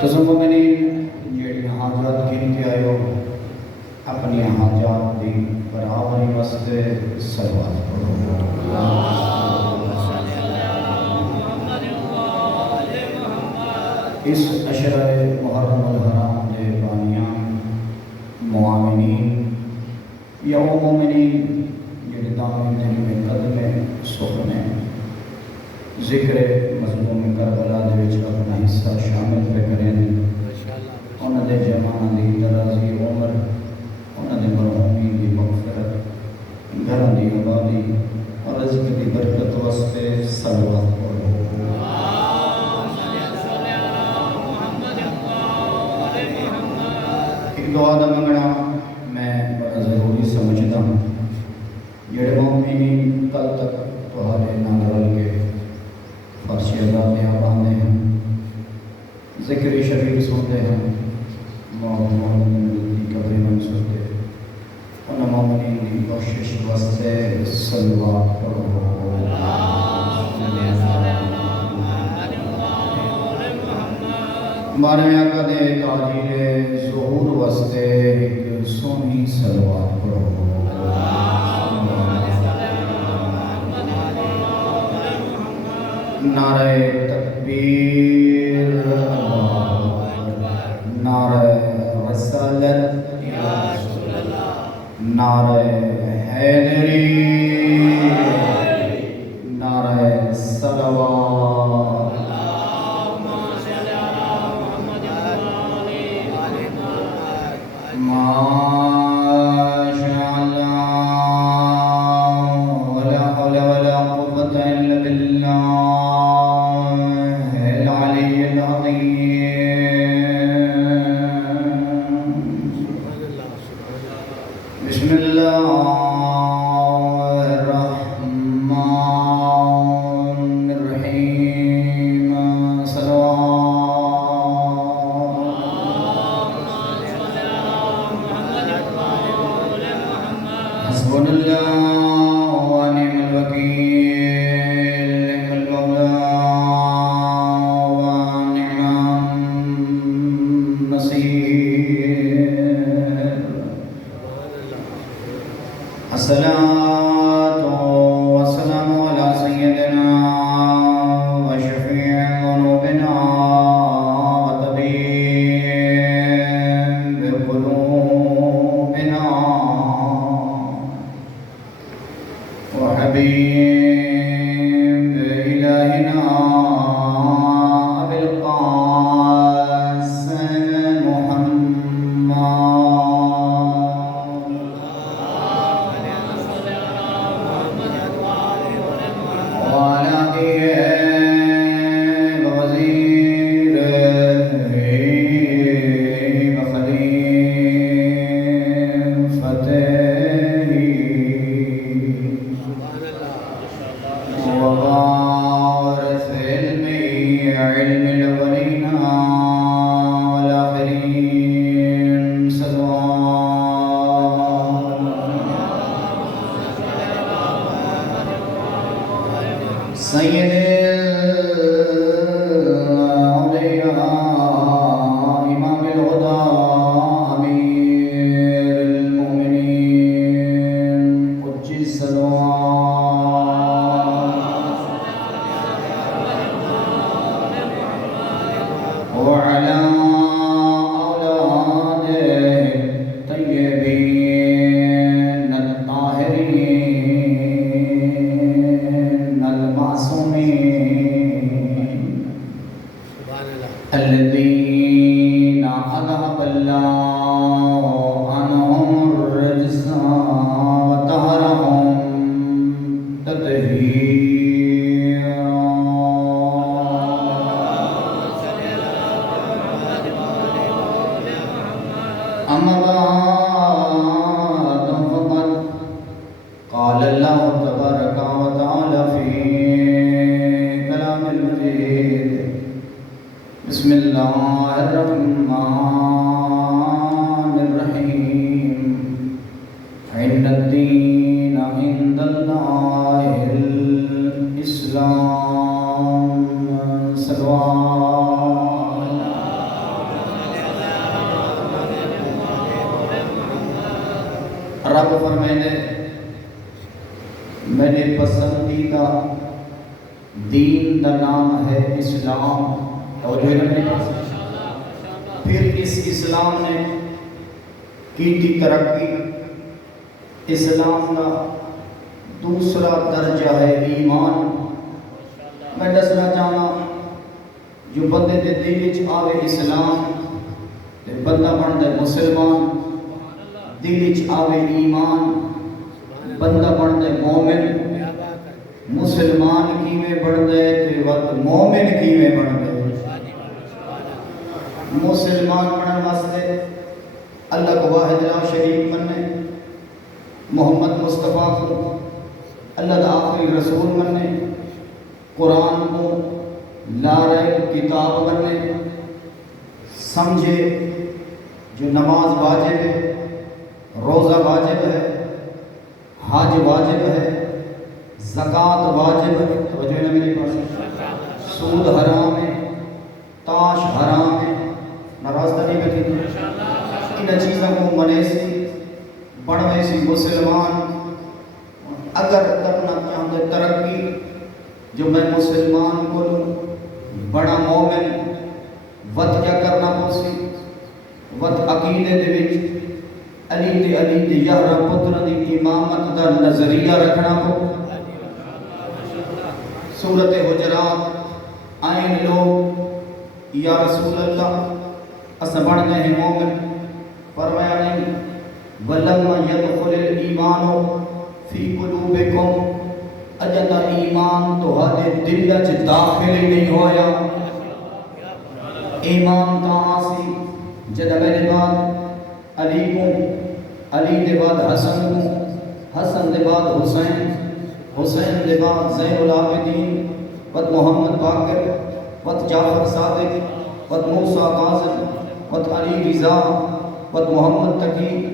تو مومنین جڑی حاجات گن کے آئے ہو اپنی حاجات دی برابری واسطے صلوات پڑھو۔ اس عشرہ محرم الحرام دے بانیاں معاونین یا وہ مومنین جڑے دامن میں قدم سخنے ذکر مظلوم کربلا دے وچ اپنا حصہ شامل پہ کریں انہاں دے جماعت دی درازی عمر انہاں دے مرحومین دی مغفرت گھراں دی آبادی اور رزق دی برکت واسطے صلوات پڑھو۔ ایک دعا دا منگنا میں بڑا ضروری سمجھتا ہوں جڑے مومنین کل تک تہاڈے نال رل کے فرش ادا باندھے ہیں ذکر شریف سنتے ہیں مومن کی قبر منصوبے ان مومنین کی بخشش واسطے صلوات پڑھو۔ ہمارے آقا دے تاجیر ظہور واسطے ایک سونی صلوات پڑھو۔ نعرہ تکبیر نعرہ رسالت نعرہ حیدری نعرہ صلوات۔ بسم اللہ الرحمن الرحیم حسبنا اللہ ونعم الوکیل نعم المولا ونعم النصیر۔ الصلاة والسلام على سيدنا وشفيع ذنوبنا وطبيب قلوبنا وحبيب إلهنا أبي القاسم محمد سید الاولیاء امام الہدی امیر المؤمنین قدس الصلوات وعلى اولاده الطیبین الطاہرین المعصومین الذين أذهب الله عنهم الرجس وطهرهم تطهيرا۔ أما بعد فقد قال الله تبارك وتعالى في كلام المجيد بسم الله الرحمن الرحيم إن الدين عند الله الإسلام صلوات فرمائے میں نے پسندیدہ دین دا نام ہے اسلام، اور پھر اس اسلام نے کی تھی ترقی۔ اسلام کا دوسرا درجہ ہے ایمان۔ میں دسنا چاہنا جو بندے دے دل وچ آوے اسلام تے بندہ بن دے مسلمان، دل وچ آوے ایمان بندہ بن دے مومن۔ مسلمان کیویں بن دے تے وقت مومن کیویں بن دے۔ مسلمان بنن واسطے اللہ کو واحد لا شریک مننے، محمد مصطفیٰ کو اللہ دا آخری رسول مننے، قرآن کو لا ریب کتاب مننے، سمجھے جو نماز واجب ہے، روزہ واجب ہے، حج واجب ہے، زکوٰۃ واجب ہے، توجہ ہے نا میری پاس، سود حرام ہے، تاش حرام ہے، ناراض نہیں بیٹھی ان چیزوں کو منے سی بڑھوے سی مسلمان۔ اگر کرنا چاہتے ترقی جو میں مسلمان کو بڑا مومن وقت کیا کرنا پوسی وقت عقیدے دے وچ علی دے یارہ پتر دی امامت دا نظریہ رکھنا پو۔ سورۃ حجرات آئین لوگ یا رسول اللہ اس بڑھ گئے ہیں مومن، فرمایا نہیں وَلَمَّا يَدْخُلِ الْإِيمَانُ فِي قُلُوبِكُمْ اجدہ ایمان تو ہاتھے دل چ داخل ہی نہیں ہویا۔ ایمان کا آسی جدہ میرے بعد علی کو، علی دے بعد حسن کو، حسن دے بعد حسین، حسین دے بعد زین العابدین، وت محمد باقر، وت جعفر صادق، وت موسیٰ کاظم، وت علی رضا، وت محمد تقی،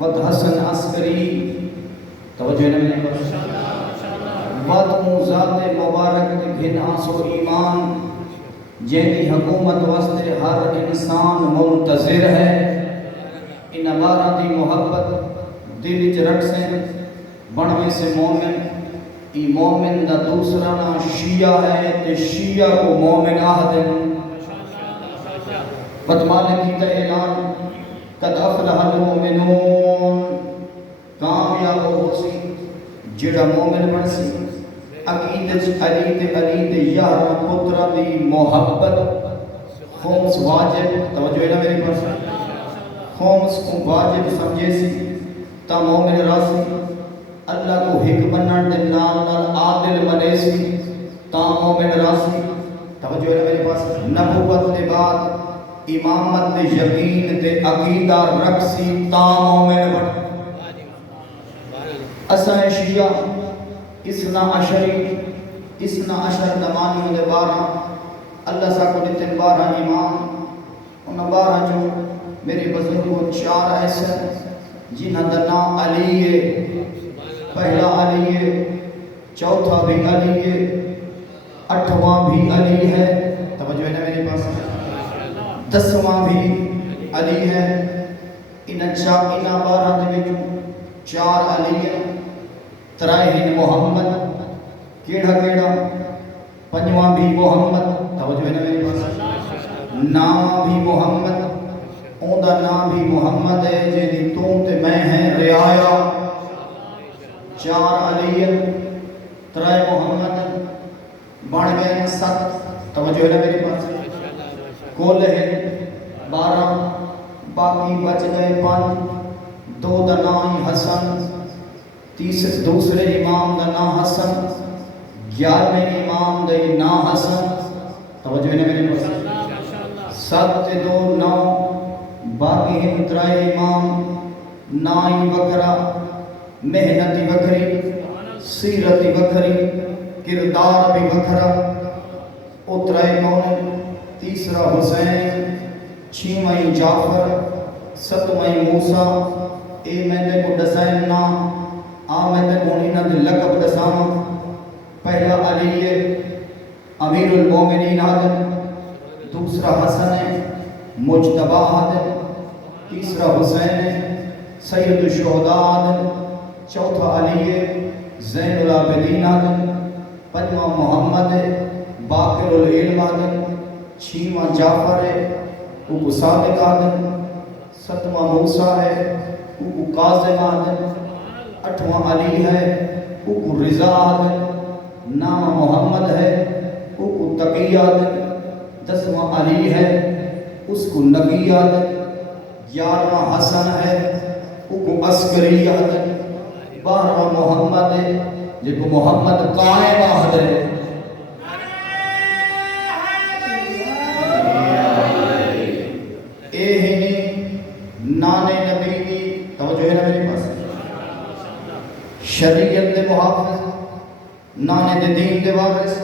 وت حسن عسکری، توجہ ہے نا وت ذات مبارک گھن آسو ایمان جیدی حکومت واسطے ہر انسان منتظر ہے۔ ان بارہ دی محبت دل چ رکھ سے بنوے سے مومن، ای مومن دا دوسرا نا شیعہ ہے تے شیعہ کو مومن آہدن۔ بتمالے کی اعلان قد افلح المؤمنون، کامیاب ہو سی جڑا مومن بن سی عقیدت علی دے یارہ پترہ دی محبت۔ خمس واجب، توجہ ہے نا میری پاس، خمس کو واجب سمجھے سی تا مومن راسی، اللہ کو حق بنن دے نال نال عادل بنے سی تا مومن راسی، توجہ ہے نا میری پاس، نبوت دے بعد امامت دے یقین دے عقیدہ رکھ سی تا مومن بن۔ اسائے شیعہ اسنا عشر نمانیوں دے بارہ اللہ سا کو دیتے بارہ امام، انہاں بارہ جو میرے بزرگوں چار ایسے جنہاں دا نام علی ہے، پہلا علی ہے، چوتھا بھی علی ہے، اٹھواں بھی علی ہے، توجہ ہے نا میرے پاس، دسواں بھی علی ہے۔ انہاں بارہ دے وچوں چار علی ہے، ترائے محمد، کیڑا پنجواں بھی محمد، توجہ ہے نا میرے پاس، نام بھی محمد، اون دا نام بھی محمد ہے جیدی تو تے میں ہیں رعایا۔ چار علی ترائے محمد بن گئے ست، توجہ ہے نا میرے پاس، کل ہے بارہ، باقی بچ گئے پانچ، دو دا نام حسن، دوسرے امام دا نام حسن، 11ویں امام دا نام حسن، توجہ ہے میرے پاس، 7 2 9، باقی ہیں ترائے امام، نائی وکرا، محنتی وکری، سیرتی وکری، کردار بھی وکرا، اترائے مومن، تیسرا حسین، 6ویں جعفر، 7ویں موسیٰ، اے میں دے کو ڈسائن نام آمد مونینا دے لقب دساما۔ پہلا علی امیر المومنین آدم، دوسرا حسن مجتبہ آدم، تیسرا حسین سید الشہداء آدم، چوتھا علی زین العابدین آدن، پنجواں محمد باقر العلم آدن، چھواں جعفر او صادق آدن، ستواں موسیٰ ہے او کاظم آدن، اٹھواں علی ہے او رضا آدن، نواں محمد ہے او تقی آدن، دسواں علی ہے اس کو نبی آدن، گیارہواں حسن ہے او عسکری آدن، بارہواں محمد ہے جس کو محمد قائم آدن ہے۔ اے ہی نانے نبی دی توجہ ہے نا میرے پاس، شریعت دے محافظ، نانے دے دین دے وارث،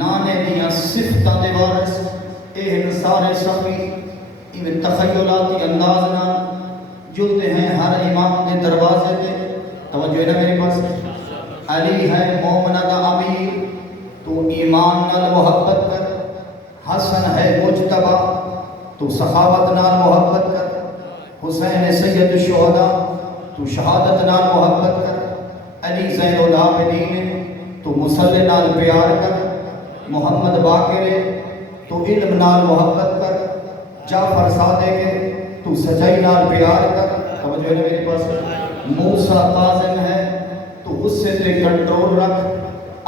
نانے دیاں صفتاں دے وارث، اے ہن سارے سبھی ان تخیلاتی انداز نہ جلتے ہیں ہر امام دے دروازے دے، توجہ ہے نا میرے پاس۔ علی ہے مومنہ دا امیر، تو ایمان نال محبت کر، حسن ہے مجتبہ تو سخاوت نال محبت کر، حسین سید الشہداء تو شہادت نال محبت کر، علی زین العابدین تو مسلح نال پیار کر، محمد باقر تو علم نال محبت کر، جعفر صادق تو سچائی نال پیار کر، توجہ ہے میرے پاس۔ موسیٰ کاظم ہے تو غصے تے کنٹرول رکھ،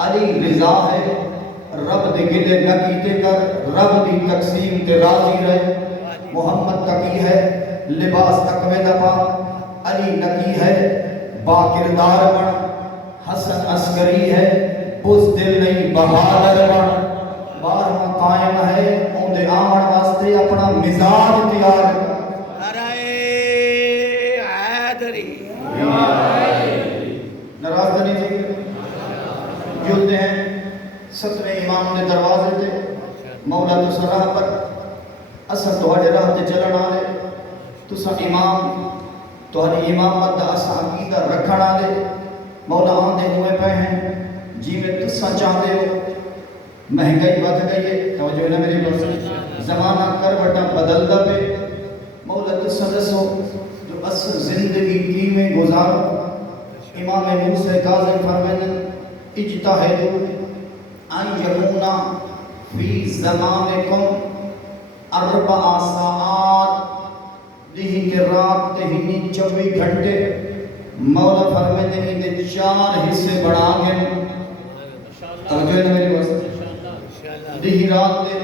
علی رضا ہے رب دے گلے نہ کیتے کر، رب دی تقسیم تے راضی رہے، محمد تقی ہے لباس تقوی دا پا، علی نقی ہے باکردار بن، حسن عسکری ہے بزدل نہیں بہادر بن، بارہواں قائم ہے اوندے آمن واسطے اپنا مزاج تیار کر۔ ناراض تو نہیں تھی جلتے ہیں ستویں امام دے دروازے تے، مولا تو سراہ پر اسا تہاڈے راہ تے چلن والے، تساں امام تہاڈی امامت دا اساں عقیدہ رکھن والے، مولا آندے ہوئے پے ہیں جیویں تساں چاہتے ہو، مہنگائی بڑھ گئی ہے، توجہ نہ میری پاس، زمانہ کروٹاں بدلدا پے، مولا تساں دسو جو اصل زندگی کیویں گزارو۔ امام موسیٰ کاظم فرمائیں اجتہدوا ان یکون فی زمانکم 4 ساعات، دہی کے رات دہی 24 گھنٹے، مولا فرمائیں ان 4 حصے بڑھا گئے، توجہ ہے میرے پاس، دہی رات دے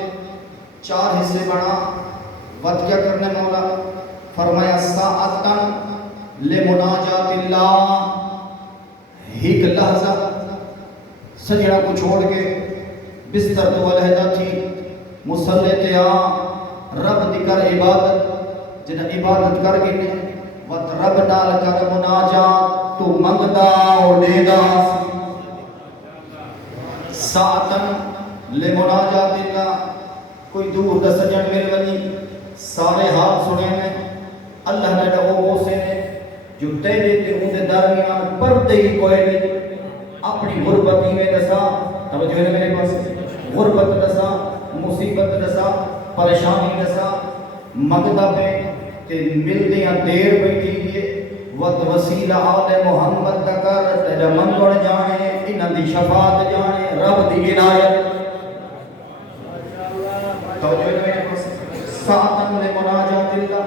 4 حصے بڑھا، وقت کیا کرنے مولا فرمایا ساعتن لمناجات اللہ، ایک لحظہ سجدہ کو چھوڑ کے بستر تو علیحدہ تھی، مصلی تے آ رب دی کر عبادت، جنہ عبادت کر گئی وقت رب نال کر مناجات تو منگدا اور دیدا، ساعتن لمناجات اللہ، کوئی دور دا سجن مل ونی سارے ہاتھ سنے میں اللہ نے وہ موسے نے جو تیرے تے ہوں دے درمیان پردے ہی کوئی نہیں، اپنی غربتی میں دسا، توجہ ہے میرے پاس، غربت دسا، مصیبت دسا، پریشانی دسا، مگدہ پہ تے ملدیاں دیر بیٹھی گئے، وقت وسیلہ آل محمد دکر تجا منگوڑ جانے، انہ دی شفاعت جانے، رب دی عنایت، توجہ ہے میرے پاس، ساعتن لمناجات اللہ،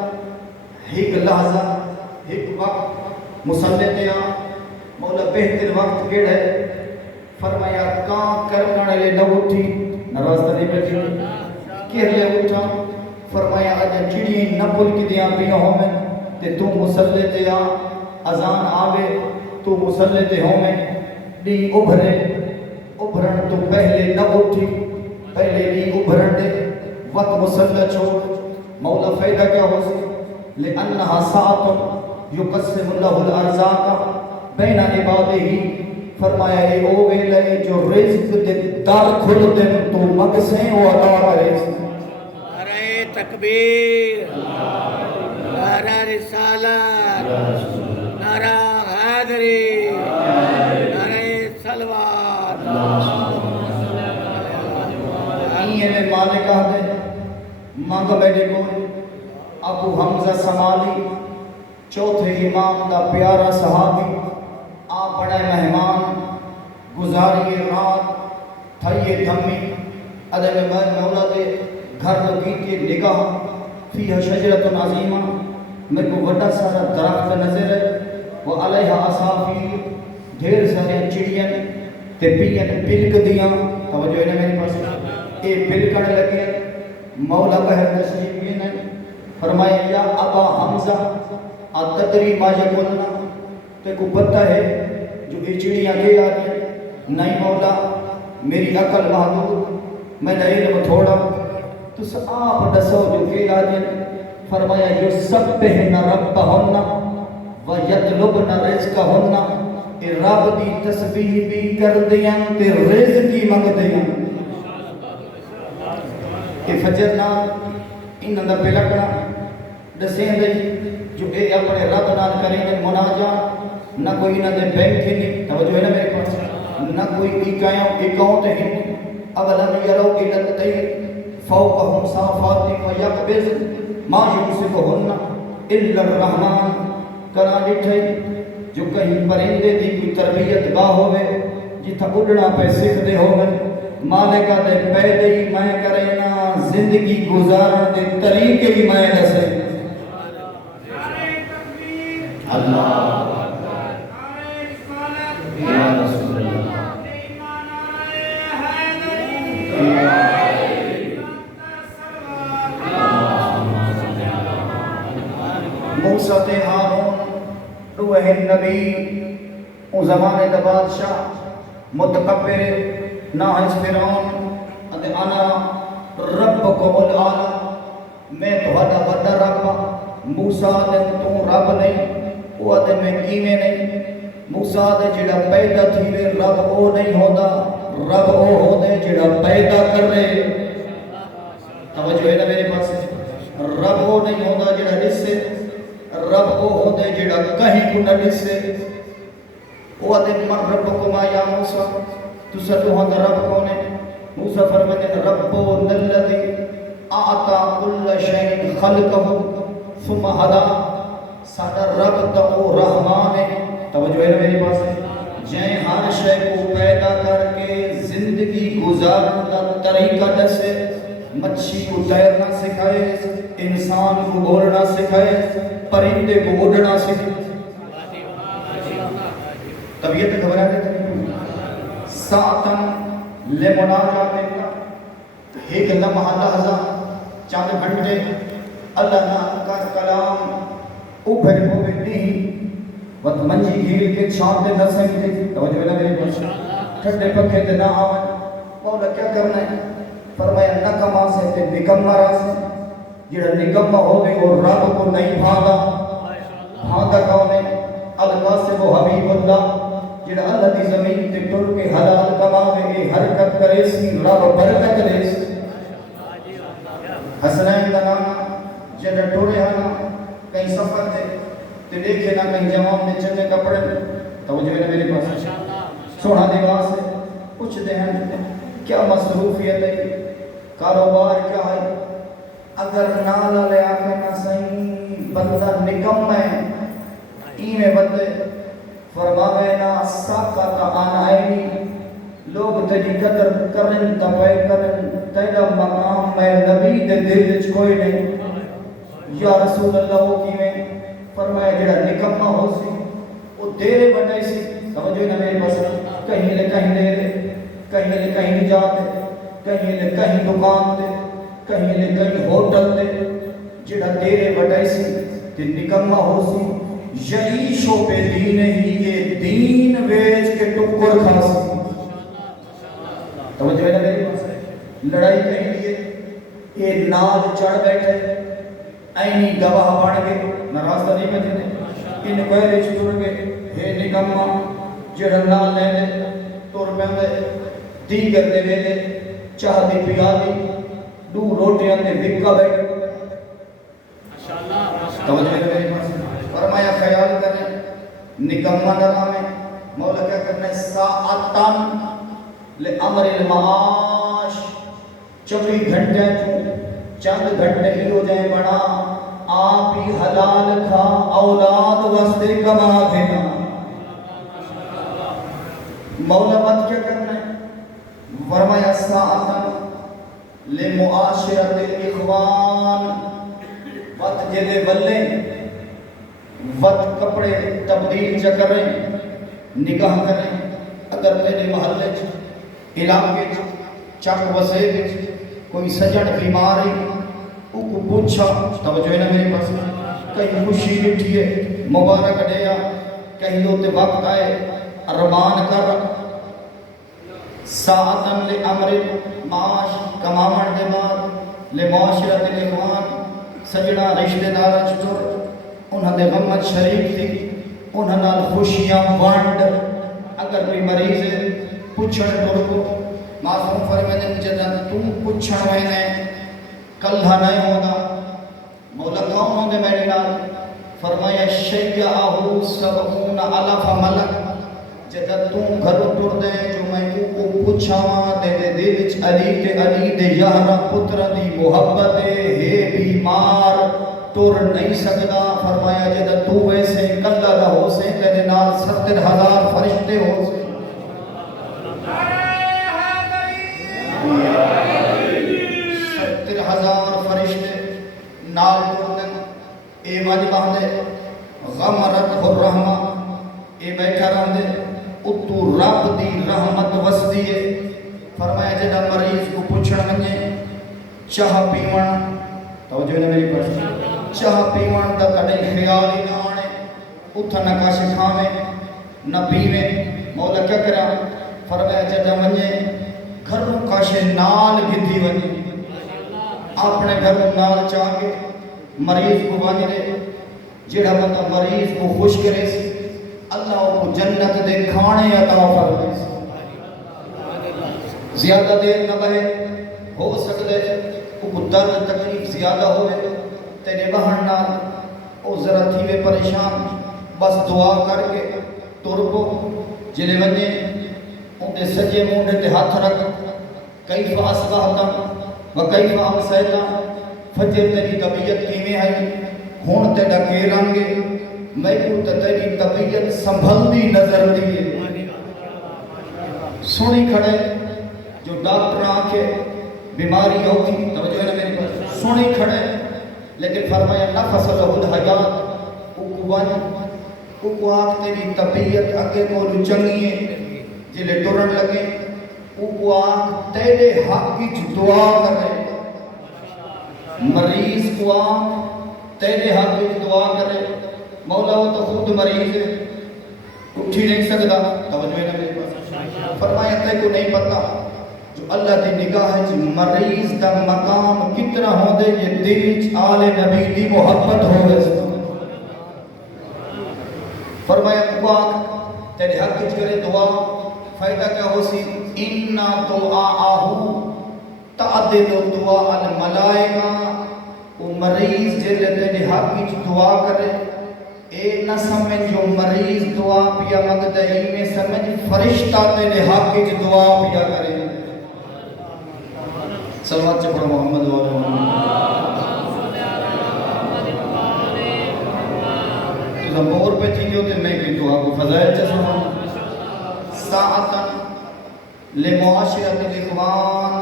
ایک لحظہ ایک وقت مصلی تے آ، مولا بہتر وقت کیڑا ہے، فرمایا کان کرنے لے نہ اٹھی، ناراض تو نہیں بیٹھی کہہ لے اٹھا، فرمایا اجا چڑی نہ پل کی دیاں پیاں ہوں میں تے تو مصلی تے آ، اذان آوے تو مصلی تے ہوں میں، لی ابھرے ابھرن تو پہلے نہ اٹھی، پہلے لی ابھرن دے وقت مصلی چھوڑ، مولا فائدہ کیا ہو سی لِأَنَّهَا سَاعَةٌ يُقَسِّمُ اللَّهُ الْأَرْزَاقَ بَيْنَ عِبَادِهِ، فرمایا اے او ویلے جو رزق دے در کھل دن تو مقسیں و عطا کرے۔ نعرہ تکبیر، نعرہ رسالت، نعرہ حیدری، نعرہ صلوات، یہ میں مالک آدھے مانگا بیٹے کو ابو حمزہ سمالی، چوتھے امام دا پیارا صحابی، اپنے مہمان گزاری رات تھائیے دھمی ادھے میں مولا دے گھر کو کی نگاہ فیہ شجرت عظیمہ میرے کو وڈا سارا درخت نظر ہے وہ علیہ اصافیر ڈھیر سارے چڑیاں تے پین پلک دیاں توجہ ہے نا میرے پاس اے پلکن لگے مولا بہر تشریف لینے فرمایا یا ابا حمزہ اتدری ما یقولنا تے کو پتہ ہے جو یہ چڑیاں گے آتی ہیں نہیں مولا میری عقل محدود میں نے علم تھوڑا تو آپ دسو جو کہ آتی ہیں فرمایا یسبحن ربہن و یطلبن رزقہن اے رب دی تسبیح بھی کر دیاں تے رزق کی منگ دیاں کہ فجر نہ انہاں دا پلکنا دسیں دے جو اے اپنے رب نال کریں مناجات نہ کوئی نہ دے بینک ہی نہیں توجہ ہے نا میرے پاس نہ کوئی اکاؤنٹ ہی نہیں اولم یرو الی الطیر فوقہم صافات و یقبض ما یمسکہن الا الرحمن کنا ڈٹھے جو کہیں پرندے دی کوئی تربیت گاہ ہوئے جتھا اڑنا پہ سکھ دے ہوئے مالکہ دے پیدے ہی میں کرینا زندگی گزارن دے طریقے ہی میں دسے اللہ یا رسول اللہ موسیٰ تے ہارون روح النبی او زمانے دا بادشاہ متکبر ناہج فرعون ادھے انا ربکم العالی میں تہاڈا بڑا رب موسیٰ دے تو رب نہیں او ادھے میں کیویں نہیں موسیٰ دے جڑا پیدا تھی وے رب او نہیں ہوندا رب او ہوندے جڑا پیدا کر رہے توجہ ہے نا میرے پاس رب او نہیں ہوندا جڑا دسے رب او ہوندے جڑا کہیں کو نہ دسے او ادھے من ربکم یا موسیٰ تسا تو ہوندا رب کون ہے موسیٰ فرماتے ربو الذی اعطا کل شیء خلقہ ثم ہدا ساڈا رب تو رحمان ہے توجہ ہے میرے پاس ہے جائیں ہر شے کو پیدا کر کے زندگی گزارنے کا طریقہ دسے مچھی کو تیرنا سکھائے انسان کو بولنا سکھائے پرندے کو اڑنا سکھائے طبیعت گھبرا دیتے ساعتن لمناجات اللہ ایک لمحہ لحظہ چند گھنٹے اللہ نام کا کلام اوپر ہوئے نہیں وقت منجی گھیل کے چھان دے نہ سکتے توجہ بنا میرے پاس ٹھنڈے پکھے تے نہ آون مولا کیا کرنا ہے فرمایا نکما سے تے نکما سے جڑا نکما ہوے وہ رب کو نہیں بھاگا بھاگا کون ہے القاسم و حبیب اللہ جڑا اللہ دی زمین تے ٹر کے حلال کماوے حرکت کرے سی رب برکت دے حسنین دا نام جڑا ٹرے ہاں کہیں سفر دے تے دیکھے نہ کہیں جوان نے چنے کپڑے توجہ ہے میرے پاس سونا لباس ہے کچھ دے ہیں کیا مصروفیت ہے کاروبار کیا ہے اگر نالا لے آکے نہ صحیح بندہ نکم ہے ایمیں بدے فرماوے نا ساقت آن آئینی لوگ تجھی قدر کرن تبائی کرن تیرا مقام میں نبی دے دل کوئی نہیں یا رسول اللہ وہ کیویں فرمایا جڑا نکمہ ہو سی وہ دیرے بڑھائی سی سمجھو نا میرے پاس کہیں لے کہیں دیرے کہیں لے کہیں جاتے کہیں لے کہیں دکان دے کہیں لے کہیں ہوٹل دے جڑا دیرے بڑھائی سی تے نکمہ ہو سی یعیشو پہ دین ہی یہ دین ویج کے ٹکر کھا سی توجہ ہے نا میرے پاس لڑائی کہیں لیے یہ نال چڑھ بیٹھے اینی گواہ بڑھ گئے ناراض نہیں بچے ان کوئلے چھوڑ گئے ہے نکمہ جڑا نال لے لے تور پہنگے دیگر دے ویلے چاہ دی پیالی دو روٹیاں دے وکا بیٹھ توجہ ہے میرے پاس فرمایا خیال کریں نکمہ نرام ہے مولا کیا کرنا ہے ساعتاً لے امر المعاش 24 گھنٹے چند گھنٹے ہی ہو جائیں بڑا آپ ہی حلال کھا اولاد واسطے کما دینا مولا وقت کیا کرنا ہے؟ فرمایا ساعتن لمعاشرت الاخوان، وقت جدے بلے وقت کپڑے تبدیل چکر رہے نگاہ کریں، اگر تیرے محلے علاقے چک وسے کوئی سجن بیماری او کو پوچھا، توجہ ہے نا میرے پاس، کہیں خوشی اٹھیے مبارک دیا، کہیں ہوتے وقت آئے ارمان کر، ساعتن لعمر معاش کمامن دے بعد لمعاشرت الاخوان، سجنا رشتہ دار چطور انہاں دے غمت شریف تھی، انہاں نال خوشیاں وانڈ، اگر کوئی مریض ہے پوچھن ٹر کو معصوم فرمائے جدن تم پوچھن وینے کلھا نہیں ہوگا، مولا کون ہوندے میرے نال؟ فرمایا شیعہو سبعون الف ملک، جدن تم گھروں ٹر دے جو میں کو پوچھاواں دے دل وچ علی دے یارا پتر دی محبت ہے بیمار ٹر نہیں سکدا، فرمایا جدن تو ویسے کلہ دا ہو سے تیرے نال 70,000 فرشتے ہو سے، 70,000 فرشتے نال ٹردن، اے واجبہ دے غمرت الرحمہ، اے بیٹھا رہندے اتو رب دی رحمت وسدی ہے، فرمایا جدہ مریض کو پوچھن منجے چاہ پیون، توجہ نے میری پاس، چاہ پیون دا کڑے خیال ہی نہ آنے، اتھا نہ کاش کھاوے نہ پیوے، مولا کیا کرا؟ فرمایا جدہ منجے گھروں کاش نال گھدی ونجے، اپنے گھروں نال چاہ کے مریض کو بانی دے، جڑا بندہ مریض کو خوش کرے سی اللہ کو جنت دے کھانے عطا فرمائے سی، زیادہ دیر نہ بہے، ہو سکتے کو درد تکلیف زیادہ ہوئے تیرے بہن نال او ذرا تھیوے پریشان، بس دعا کر کے تربو جلے ونجے ان دے سجے مونڈے تے ہاتھ رکھ، کیف اصبحتم و کیف امسیتم، فجر تیری طبیعت کیویں آئی، ہون تے ڈکے رنگے، میں کو تیری طبیعت سنبھل دی نظر دیئے، سنی کھڑے جو ڈاکٹر آنکھے بیماری ہوگی، توجہ ہے نا میری پاس، سنی کھڑے لیکن فرمایا نفس لہو الحیات، کو آنکھ تیری طبیعت اگے کو چنگیے جلے ٹرن لگے، کو آنکھ تیرے حق کی دعا کرے، مریض کو آنکھ تیرے حق کی دعا کرے، مولا وہ تو خود مریض ہے اٹھی نہیں سکتا، توجہ ہے نا میرے پاس، فرمایا تے کو نہیں پتا جو اللہ دی نگاہ ہے مریض دا مقام کتنا ہو دے یہ دل آل نبی دی محبت ہو گئے، فرمایا دعا تیرے حق کچھ کرے دعا، فائدہ کیا ہو سی؟ اِنَّا دُعَاءَهُ تَعْدِلُ دُعَاءَ الْمَلَائِكَةِ، وہ مریض جلے تیرے حق کچھ دعا کرے، اے نہ سمجھ جو مریض دعا پیا مقدہی میں سمجھ فرشتہ تیرے حق کچھ دعا پیا کرے، صلوات سے پڑھا محمد و زبور پہ تھی جو تے میں بھی دعا کو فضائل چاہ سنا، ساعتن لمعاشرت الاخوان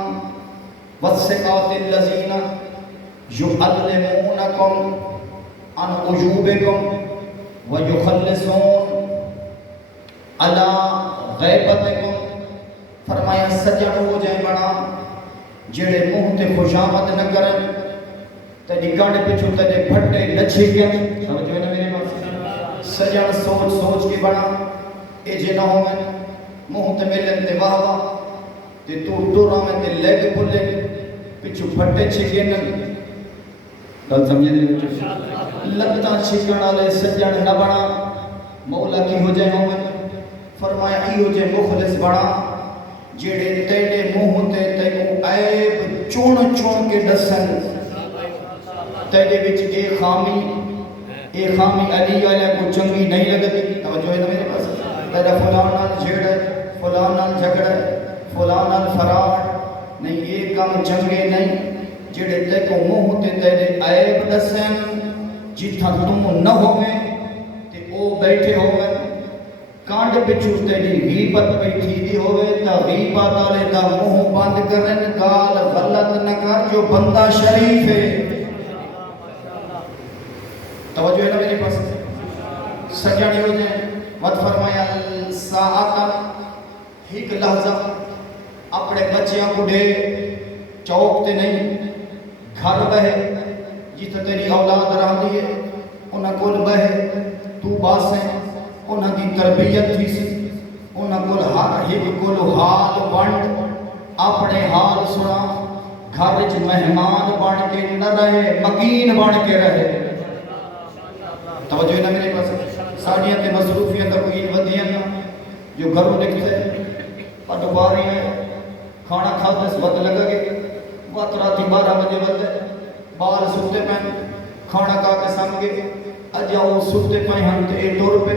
والسقاط الذین یعلمونکم عن عجوبکم ویخلصون علی غیبتکم، فرمایا سجن ہو جائے بڑا جڑے منہ تے خوشامد نہ کریں، تیری گاڑ پچھو تیرے بھٹے لچھی کے، سمجھو نا میرے پاس، سجن سوچ سوچ کے بڑا اے جے نہ ہوں میں منہ تے ملن تے واہ واہ تے تو ٹورا میں تے لیگ پلے پچھو بھٹے چھکے نہ، گل سمجھے دے بچے، لگتا چھکن آلے سجن نہ بڑا، مولا کی ہو جائے ہوں میں، فرمایا ای ہو جائے مخلص بڑا جڑے تیرے منہ تے تینو عیب چون چون کے دسن، تیرے وچ اے خامی علی علیہ کو چنگی نہیں لگتی، توجہ ہے نا میرے پاس، تیرا فلان نال جھیڑ ہے، فلان نال جھگڑ ہے، فلان نال فراڈ نہیں، یہ کام چنگے نہیں، جڑے تے کو منہ تے تیرے عیب دسن، جتھا تم نہ ہوئے تے او بیٹھے ہوئے، کانڈ پچھو تیری غیبت پہ تھی دی ہوئے تا غیبت آلے دا منہ بند کرن گال غلط نہ کر جو بندہ شریف ہے. توجہ ہے نا میرے پاس سجانی ہو جائیں. وقت فرمایا ساعتا ایک لحظہ اپنے بچیاں کو دے چوک تے نہیں گھر بہے جیتا تیری اولاد رہا دیئے انہاں کول بہے تو باسیں انہاں کی تربیت تھی سی انہاں کول ہر ایک کول حال بانڈ اپنے حال سنا گھر وچ مہمان بن کے نہ رہے مکین بن کے رہے. توجہ ہے نا میرے پاس ساڑیاں تے مصروفیاں تے کوئی ودیاں جو گھروں نکلتے پٹو باری ہے کھانا کھاتے اس وقت لگا کہ وقت راتی 12 بجے وقت بال سوتے پہن کھانا کھا کے سام کے اجاؤ سوتے پہن ہم تے ٹور پہ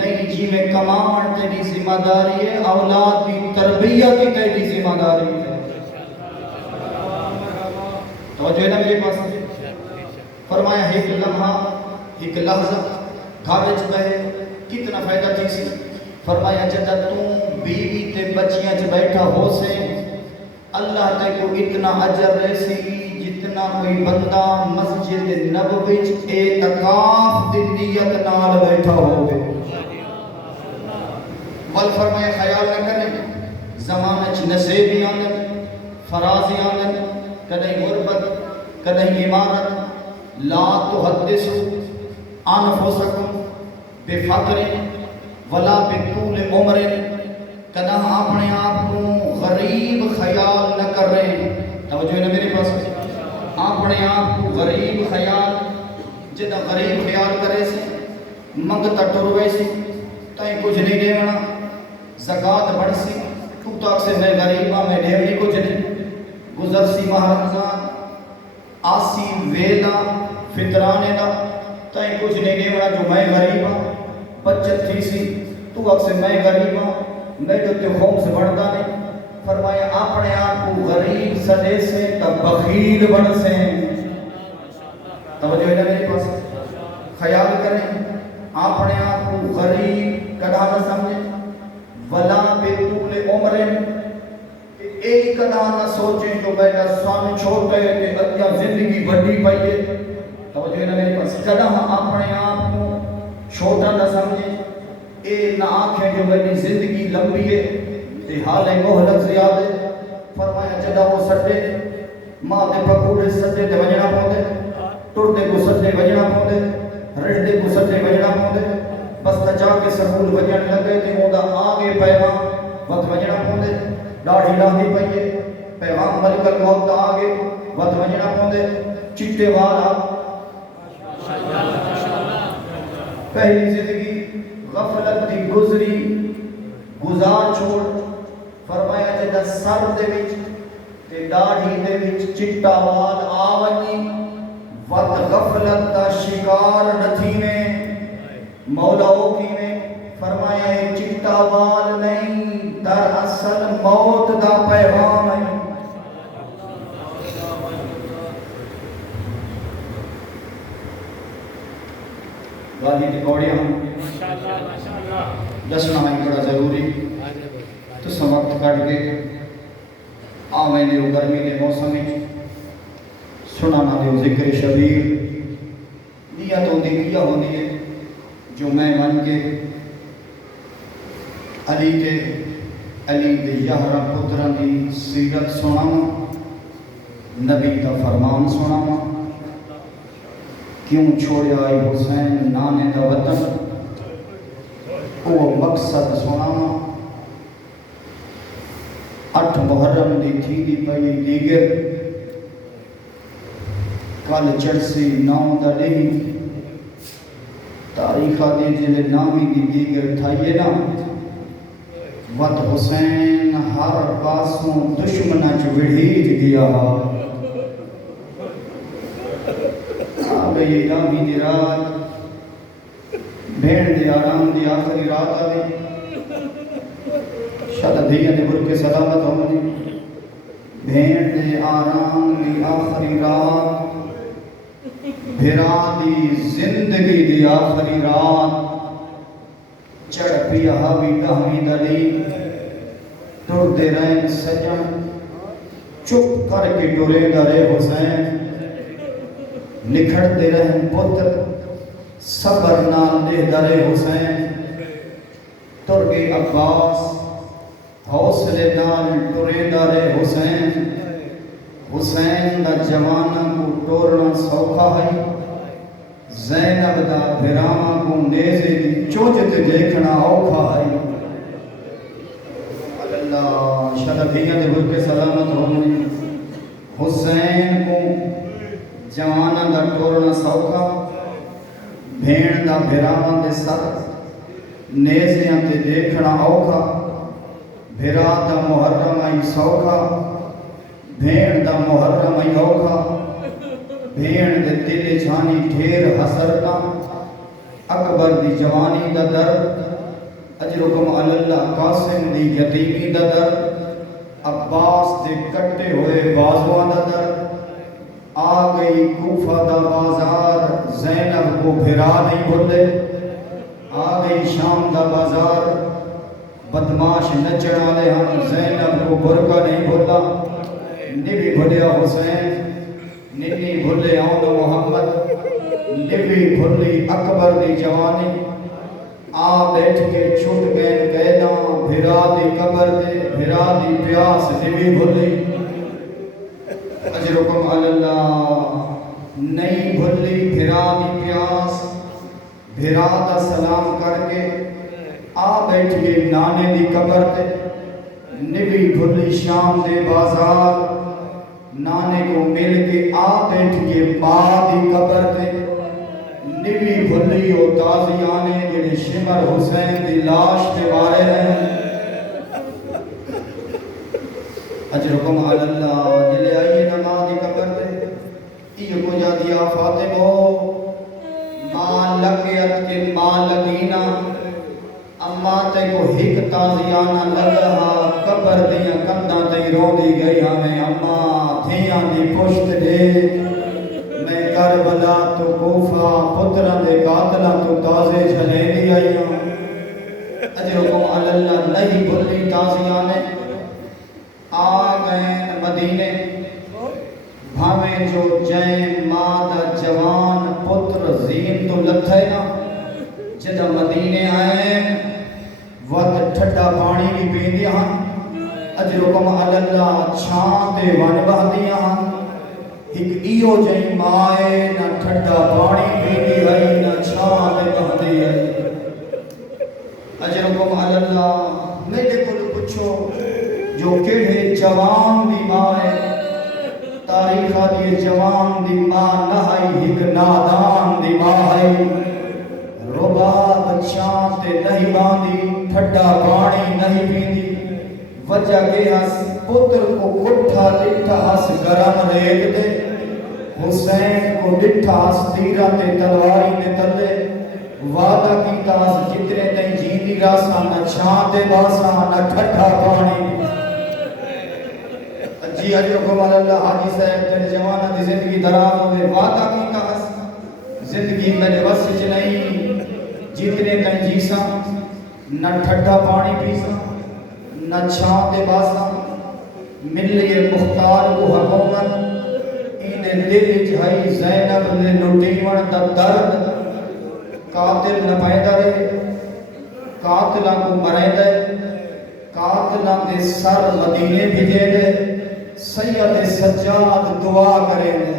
نہیں جی میں کمان تیری ذمہ داری ہے اولاد کی تربیت کی تیری ذمہ داری ہے. توجہ ہے نا میرے پاس فرمایا ایک لمحہ ایک لحظہ گھر وچ بہے کتنا فائدہ تھی سی. فرمایا جدہ تم بیوی تے بچیاں چ بیٹھا ہو سے اللہ تے کو اتنا اجر رسی جتنا کوئی بندہ مسجد نبوی وچ اعتکاف دی نیت نال بیٹھا ہوے. ول فرمایا خیال نہ کریں زمانے چ نصیبی آندن فرازی آندن کدی غربت کدی عمارت لا تحدثوا انفسکم بفقر ولا بطول عمر کدہ اپنے آپ کو غریب خیال نہ کر رہے. توجہ ہے نا میرے پاس اپنے آپ کو غریب خیال جدہ غریب خیال کرے سے منگتا ٹروے سے تائیں کچھ نہیں دیونا زکاة بڑھ سی تو تاک سے میں غریبہ میں دیونی کچھ نہیں گزر سی ماہ رمضان آسی ویلا فطرانے دا تائیں کچھ نہیں دیونا جو میں غریبہ بچت تھی سی تو اکسے میں غریبہ میں جو تے خوم سے بڑھتا نہیں. فرمایا اپنے آپ کو غریب سجے سے تب بخیل بڑھ سے. توجہ ہے نا میرے پاس خیال کریں اپنے آپ کو غریب کڑھا نہ سمجھیں ولا بطول عمر ایک کڑھا نہ سوچیں جو بیٹا سان چھوٹے کہ اجا زندگی بڑی پائیے. توجہ ہے نا میرے پاس کڑھا اپنے آپ کو چھوٹا نہ سمجھیں اے نہ آنکھیں جو میری زندگی لمبی ہے تے حال مہلت زیادہ. فرمایا جدہ وہ سٹے ماں دے پکوڑے سٹے تے وجنا پوندے ٹردے کو سٹے وجنا پوندے رڑدے کو سٹے وجنا پوندے بس تچا کے سکول وجن لگے تے اوندا آگے پیغام وقت وجنا پوندے ڈاڑھی لاندی پئیے پیغام ملک الموت آگے وقت وجنا پوندے چٹے والا پہلی زندگی غفلت دی گزری گزار چھوڑ. فرمایا جدہ سر دے وچ تے داڑھی دے وچ چٹا وال آونی وقت غفلت دا شکار نتھی میں مولا او کی میں. فرمایا چٹا وال نہیں در اصل موت دا پیغام ہے. گالی کی کوڑیاں دسنا میں بڑا ضروری تو سمقت کٹ کے آویں دیو گرمی دے موسم میں سنانا دیو ذکر شبیر نیت ہوندی کیا ہوندی ہے جو میں من کے علی دے یہرہ پتران دی سیرت سنانا نبی دا فرمان سنانا کیوں چھوڑیا آئی حسین نانے دا وطن وہ مقصد سنانا 8 محرم دی تھی دی پئی دیگر کل چڑسی 9 دا نہیں تاریخہ دی جلے نامی دی دیگر تھائیے نا وط حسین ہر پاسوں دشمنہ چوڑھیج گیا آبے نامی دی رات بھین دی آرام دی آخری رات آگئی شاید دیا دی برکے سلامت ہونے بھین دی آرام دی آخری رات بھرا دی زندگی دی آخری رات چڑھ پیا حاوی ڈہویں دلی ٹر دے رہن سجن چپ کر کے ٹرے درے حسین نکھڑ دے رہن پتر صبر نال دے درے حسین ٹر گئے عباس حوصلے نال ٹرے درے حسین حسین دا جوانہ کو ٹورنا سوکھا ہے زینب دا بھراما کو نیزے دی چوچتے دیکھنا اوکھا ہے اللہ شرفیہ دے بھر کے سلامت ہونے حسین کو جوانہ دا ٹورنا سوکھا بھین دا بھراما دے سر نیزیاں تے دیکھنا اوکھا بھرا دا محرم آئی سوکھا بھین دا محرم آئی اوکھا بھین دے دل جھانی ڈھیر حسرتا اکبر دی جوانی دا در اجرکم اللہ قاسم دی یتیمی دا در عباس دے کٹے ہوئے بازوان دا در آگئی کوفہ دا بازار زینب کو بھرا نہیں بھولے آگئی شام دا بازار بدماش نچڑا لے ہم زینب کو برکہ نہیں بھولا نبی بھولیا حسین نبی بھولے آن محمد نبی بھولی اکبر دی جوانی آ بیٹھ کے چھوٹ گئے قیداں بھرا دی قبر دے بھرا دی پیاس نبی بھولی اجرکم اللہ نہیں بھولی بھرا دی پیاس بھرا دا سلام کر کے آ بیٹھ کے نانے دی قبر دے نبی بھولی شام دے بازار نانے کو مل کے آ بیٹھ کے با دی قبر دے نبی بھلی او تازیانے جڑے شمر حسین دی لاش دے بارے رہے اجرکم اللہ جلے آئیے نماز دی قبر دے یہ کو جا دیا فاطمہ ماں لگیت کے ماں لگینا اما تے کو ہک تازیانہ لگا قبر دیاں کنداں تے رو دی گئی ہمیں اما دھیاں دی پشت دے میں کربلا تو کوفہ پتران دے قاتلہ تو تازے جھلے دی آئیاں اجرکم اللہ نہیں بھلی تازیانے آگئیں مدینے بھامیں جو جائیں مادہ جوان پتر زین تو لتھے نا جدہ مدینے آئیں وقت ٹھٹا پانی بھی پین دیا ہاں اجرکم اللہ چھان دے ون بہ دیا ہاں ایک ایو جائیں مائے نہ ٹھٹا پانی پین دی آئی نہ چھان دے بہ دی آئی اجرکم اللہ میرے کل پچھو جو کڑھے جوان دی مائے تاریخہ دی جوان دی ماں نہائی ایک نادان دی مائے رباب چانتے نہیں باندھی ٹھڈا پانی نہیں پیندی وجہ کے ہس پتر کو کٹھا لٹھا ہس گرم ریت دے حسین کو لٹھا ہس تیرہ تے تلواری دے تلے وعدہ کی تاس جتنے تیں جیدی راسا نہ چھانتے باسا نہ ٹھڈا پانی جی اجرکم اللہ حاجی صاحب تیرے جوانہ دی زندگی دراز ہوئے وعدہ کی تاس زندگی میرے وسج نہیں جتنے تن جیسا نہ ٹھڈا پانی پیسا نہ چھان دے باسا ملی مختار کو حکومت انہیں دل جھائی زینب نے لٹیون دا درد قاتل نہ پیدا رہے قاتلہ کو مرے دے قاتلہ دے سر مدینے بھیجے دے سید سجاد دعا کرے دے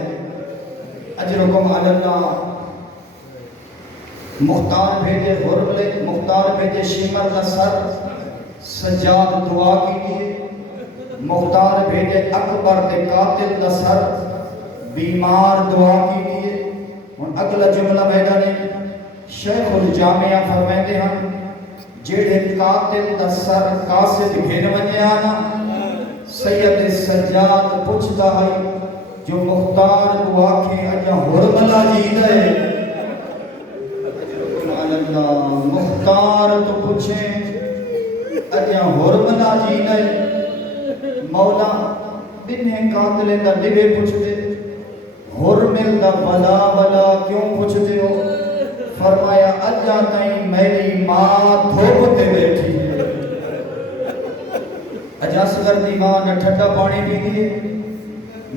اجرکم اللہ مختار بھیجے غربلے مختار بھیجے شمر کا سر سجاد دعا کیجئے مختار بھیجے اکبر دے قاتل کا سر بیمار دعا کیجئے اور اگلا جملہ بیٹا نے شیخ الجامعہ فرمائے ہیں جیڑے قاتل دا سر قاسد گھن ونجے آنا سید سجاد پوچھتا ہے جو مختار دعا کے اجا غربلہ جید ہے مختار تو پوچھیں اجا حرمنا جی نہیں مولا بنہیں قاتلیں دا ڈبے پوچھ دے حرمل دا بلا بلا کیوں پوچھ دے ہو فرمایا اجا تائیں میری ماں دھوپ تے بیٹھی ہے. اجا اصغر دی ماں نہ ٹھنڈا پانی پی دیے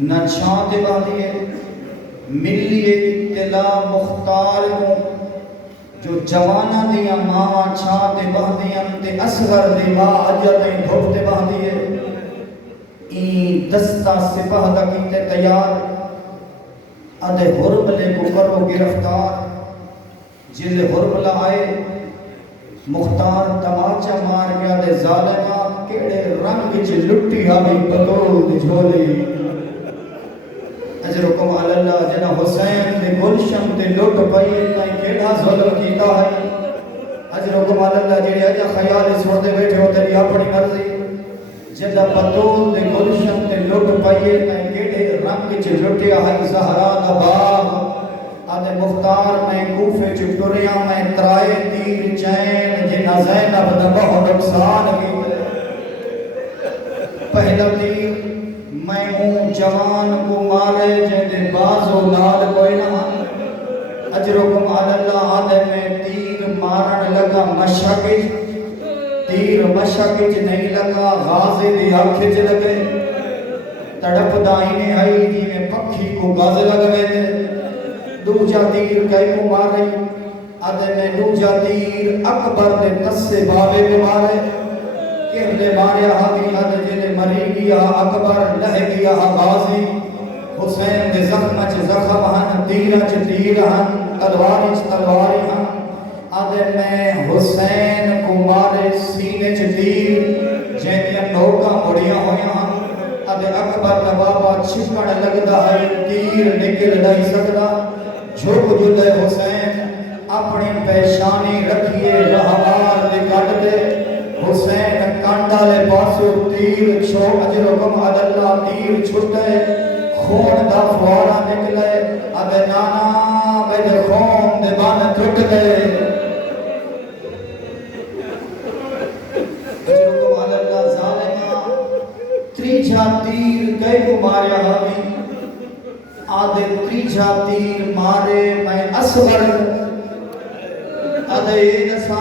نہ چھاں تے باندھی ہے. ملی اطلاع مختار کو جو جوانہ دیا ماں چھاں تے باندھیاں تے اصغر دی ماں اجا تائیں دھوپ تے باندھی ہے. این دستہ سپاہ دا کیتے تیار ادھے حرملے کو کرو گرفتار. جلے حرملہ آئے مختار تماچا مار گیا دے ظالمہ کیڑے رنگ وچ لٹی آوی بطول دی جھولی. اجرکم علی اللہ جنا حسین دے گلشن تے لٹ پئی تائیں کیڑا ظلم کیتا ہے. اجرکم علی اللہ جڑے اجا خیال سوڑتے بیٹھے ہو تیری اپنی مرضی جدا بطول دے گلشن تے لٹ پئی تائیں کیڑے رنگ وچ لٹیا ہے زہرا دا باغ. آدھے مختار میں کوفے چٹوریا میں ترائے تیر چین جنہ زینب دا بہت نقصان کی. پہلا تیر میں ہوں جوان کو مارے جنہ بازو لال کوئی نہ. اجرکم علی اللہ آدھے میں تیر مارن لگا مشکج تیر مشکج نہیں لگا غازی دی آنکھیں لگے. تڑپ دائنے آئی جی میں پکھی کو گاز لگوے دے. دوجا تیر کئی کو مارے آدھے میں دوجا تیر اکبر دے تسے بابے کو مارے. کہلے مارے آدھی آدھے جلے مری گیا اکبر لہ گیا غازی. حسین دے زخم چ زخم ہن تیر چ تیر ہن تلواری چ تلواری ہن. آدھے میں حسین کو مارے سینے چ تیر جیدیاں نوکا مڑیاں ہویاں ہن. آدھے اکبر دا بابا چھپڑ لگدا ہے تیر نکل نہیں سکدا. جھک جلے حسین اپنی پیشانی رکھیے رہوار دے کٹ دے. حسین کانڈا لے پاسو تیر چھو اجرکم علی اللہ تیر چھٹے خون دا فوارا نکلے. ابے نانا میرے خون دے بان ٹوٹ گئے. اجرکم علی اللہ ظالمہ تریجا تیر کئی کو ماریا ہوئی. آدھے تریجا تیر مارے میں اصغر آدھے نسا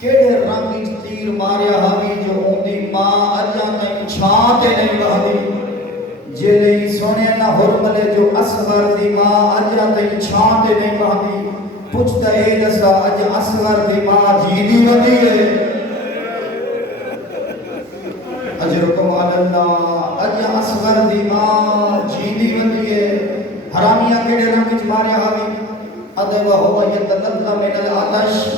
کیڑے رنگی تیر ماریا ہوئی جو اندی ماں اجا تائیں چھانتے نہیں بہدی. جلے سونے نہ حرملے جو اصغر دی ماں اجا تائیں چھانتے نہیں بہدی. پوچھتا اے نسا اجا اصغر دی ماں جیدی ودی ہے. اجرکم علی اللہ اجا اصغر دی ماں جیدی ودی ہے. حرامیہ کیڑے رنگ وچ ماریا ہوئی ادھے وہو یتلذ من العطش.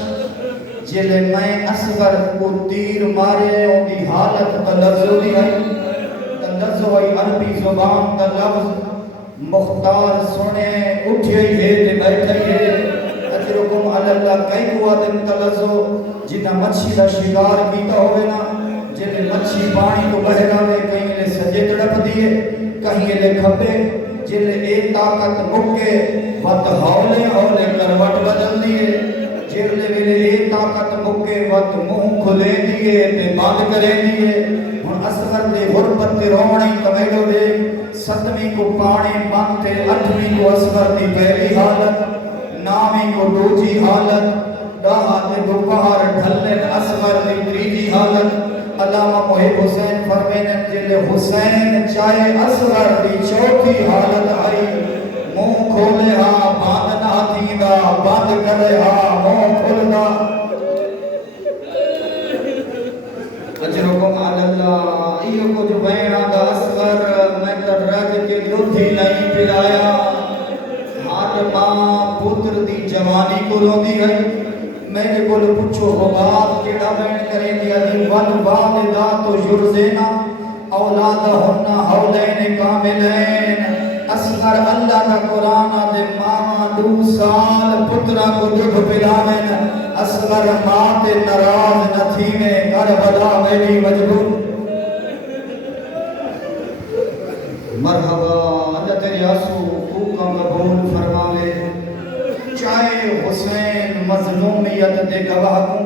جلے میں اصغر کو تیر مارے ان دی حالت تلذو دی ہے. تلذو ہے عربی زبان کا لفظ. مختار سنے اٹھے ہے تے بیٹھے ہے. اجرکم علی اللہ کئی کو آدم تلذو جنہ مچھی دا شکار کیتا ہوئے نا جلے مچھی پانی کو بہراوے کہیں لے سجے تڑپ دیے کہیں لے کھپے. جلے ایک طاقت مکے وقت ہولے ہولے کروٹ بدل دیے. جلے ویلے ایک طاقت مکے وقت منہ کھلے دیے تے بند کرے دیے. ہن اصغر دے غربت تے روڑی کمیڈو دے ستویں کو پانے بند تے اٹھویں کو اصغر دی پہلی حالت نامی کو دوجی حالت ڈاہا تے دوپہر ڈھلن اصغر دی تریجی حالت. علامہ محب حسین فرمینن جلے حسین چاہے اصغر دی چوتھی حالت آئی منہ کھولے ہاں باندھ نہ تھیندا بند کرے ہاں منہ کھولدا. اجرکم علی اللہ ایو کچھ بہنا دا اصغر میں تر رج کے دودھی نہیں پلایا. ہر ماں پتر دی جوانی کو روندی ہے. میرے بول پوچھو ہو باپ کیڑا بین کریں دیا دی ون والداتو یرزینا اولادہن حولین کاملین. اصغر اللہ کا قرآن دے ماما 2 سال پترہ کو دودھ پلاوین. اصغر ماں تے ناراض نہ تھی میں کربلا میری مجبور. مرحبا اللہ تیری آسو کوکا قبول فرماوے. چاہے حسین مظلومیت دے گواہ کو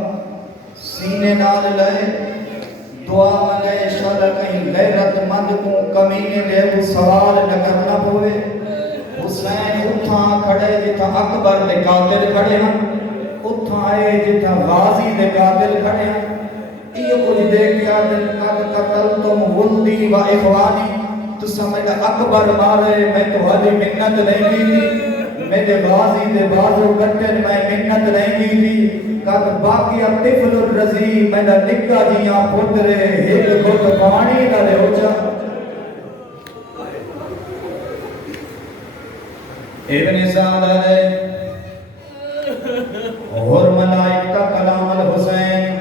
سینے نال لے دعا ملے شاد کہیں غیرت مند کو کمینے لے وہ سوال نہ کرنا پوے. حسین اٹھا اتھاں کھڑے جتھاں اکبر دے قاتل کھڑے ہیں اتھاں آئے جتھاں غازی دے قاتل کھڑے ہیں یہ کچھ دیکھ کے آدھے قد قتلتم ولدی و اخوانی تو سمجھا اکبر مارے میں تو حالی منت نہیں کی تھی میرے غازی دے بازو کٹن میں منت نہیں کی تھی قد باقی طفل الرضی میں نے نکا جیاں پترے ایک گھٹ پانی نہ لے ہو جا ابن سعد ہے اور ملائک کا کلام الحسین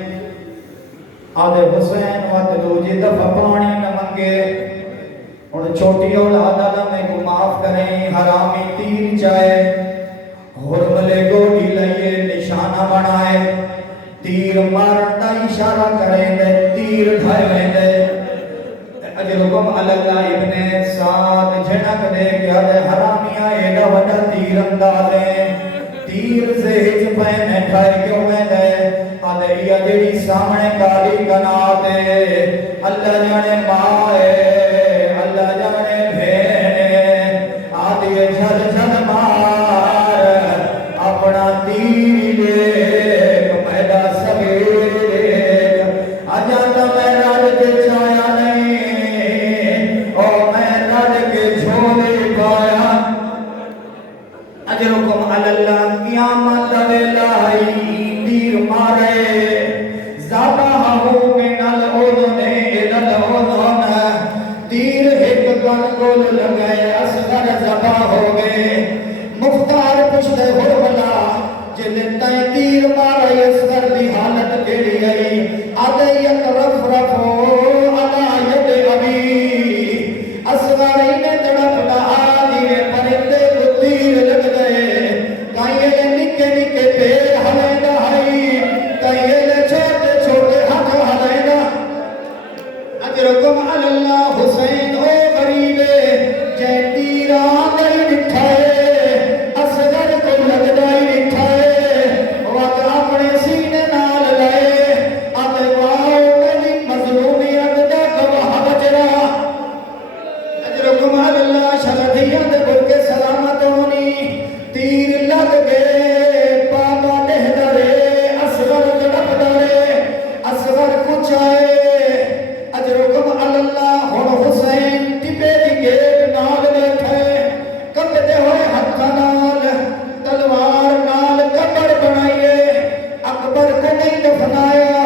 آدھے حسین وطلو جی دفع پانی نہ منگے اور چھوٹی اولاد اللہ میں کو معاف کریں حرامی تیر جائے اور ملے گوڑی لئیے نشانہ بنائے تیر مارتا اشارہ کریں دے تیر ڈھائے دے اجرکم اللہ ابن سعد جھنک دے کیا دے حرامیاں ایڈا وڈا تیر اندازے تیر سے ہچ پہنے ٹھائے کیوں میں دے آدھے یا جڑی سامنے کالی کنا دے اللہ جانے مائے اللہ جانے بھینے آدھے جھل جھل مار اپنا تیر دیکھ میڈا سبیر دیکھ آجاتا میں راج کے چایا نہیں اور میں راج کے جھولے پایا اجرکم اللہ قیامت ویلائی تیر مارے زباہو من العدن الالعدن تیر ایک گن گول لگئے اصغر زباہ ہو گئے مختار پشتے حرملا جلتا تیر مارے اصغر دی حالت کیڑی گئی آدھے یک رف رفو علا ید ابی اصغر انہیں تڑپنا آدھے پرندے کو تیر لگ گئے کائیں نکے نکے پیر ہلائنہ ہائی کائیں چھوٹے چھوٹے ہاتھ ہلائنہ اجرکم اللہ حسین او غریبے جے تیران نہیں دکھائے اصغر کو لگدائی دکھائے وقت اپنے سینے نال لائے آدھے واؤ میری مظلومیت دا گواہ بچرا اجرکم اللہ شہدیت بل کے سلامت ہونی تیر لگ گئے پاپا نہدرے اصغر تڑپ دارے اصغر کچھ آئے اجرکم اللہ ہن حسین ٹپے دی گیٹ نال بیٹھے کپتے ہوئے ہتھ نال تلوار نال قبر بنائیے اکبر کو نہیں دفنایا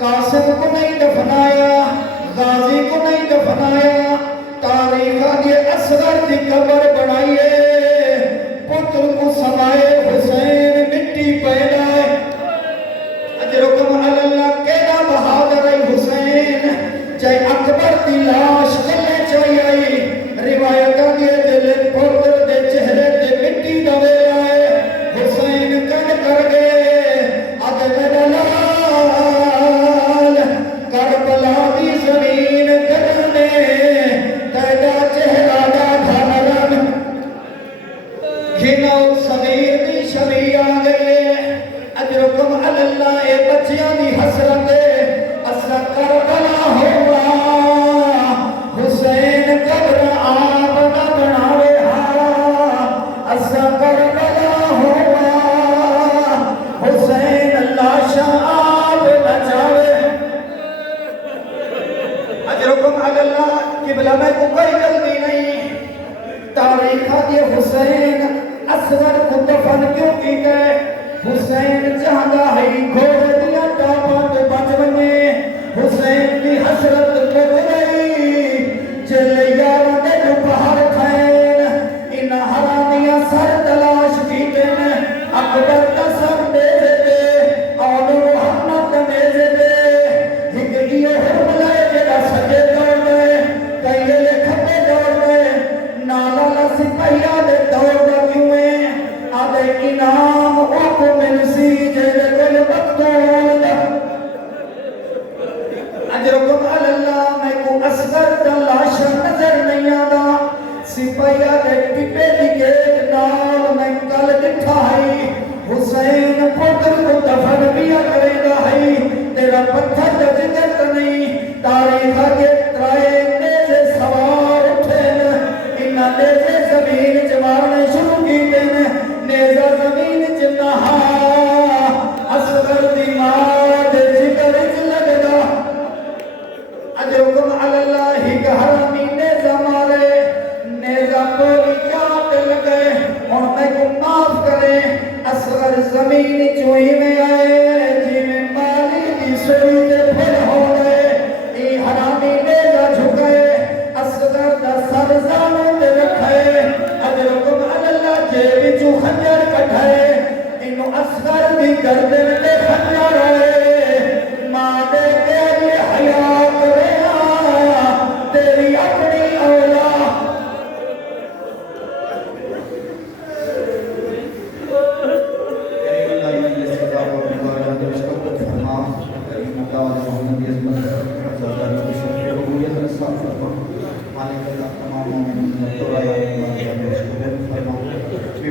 قاسم کو نہیں دفنایا غازی کو نہیں دفنایا تاریخ آدھے اصغر دی قبر بنائیے پتر کو سمائے حسین مٹی پیدائے اجرکم اللہ کیڑا بہادر ہے حسین چاہے اکبر دی لاش کلے چاہیے آئی روایت آدھے دل پتر دے چہرے دے مٹی دوے آئے حسین کن کر گئے آدھے میرا لال کربلا دی زمین کرنے تیڑا چہرہ دا دھارن گھنو صغیر دی شبی آگئے اجرکم اللہ اے بچیاں دی حسرت اصلا کربلا ہوا حسین قبر آپ نہ بناوے اصلا کربلا ہوا حسین اللہ شاہ آپ نہ چاہے اجرکم اللہ قبلہ میں کو کوئی جلدی نہیں تاریخ آدھے حسین اصغر کو دفن کیوں کی گئے حسین چاہتا ہے گھوڑے دیا ٹاپات بچ بنے حسین کی حسرت کو گئی جل یارہ دے جو پہاڑ کھائیں ان حرامیاں سر تلاش کی دن اکبر کا سر دیزے دے اولو محمد دیزے دے ہکڑی حرملائے جڑا سجے دور میں کئیے لے کھپے دور میں نالا سپہیا دے دور میں کیوں ہیں آدھے انعام اوکو منسی جیدے کل مقتول اجرکم اللہ میں کو اصغر دلاشا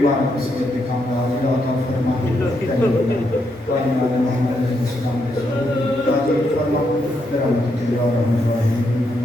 بیمار کو صحت کے کامران عطا فرما قائم محمد علیہ السلام کے ضرور تعجیل فرما برحمتک یا ارحم الراحمین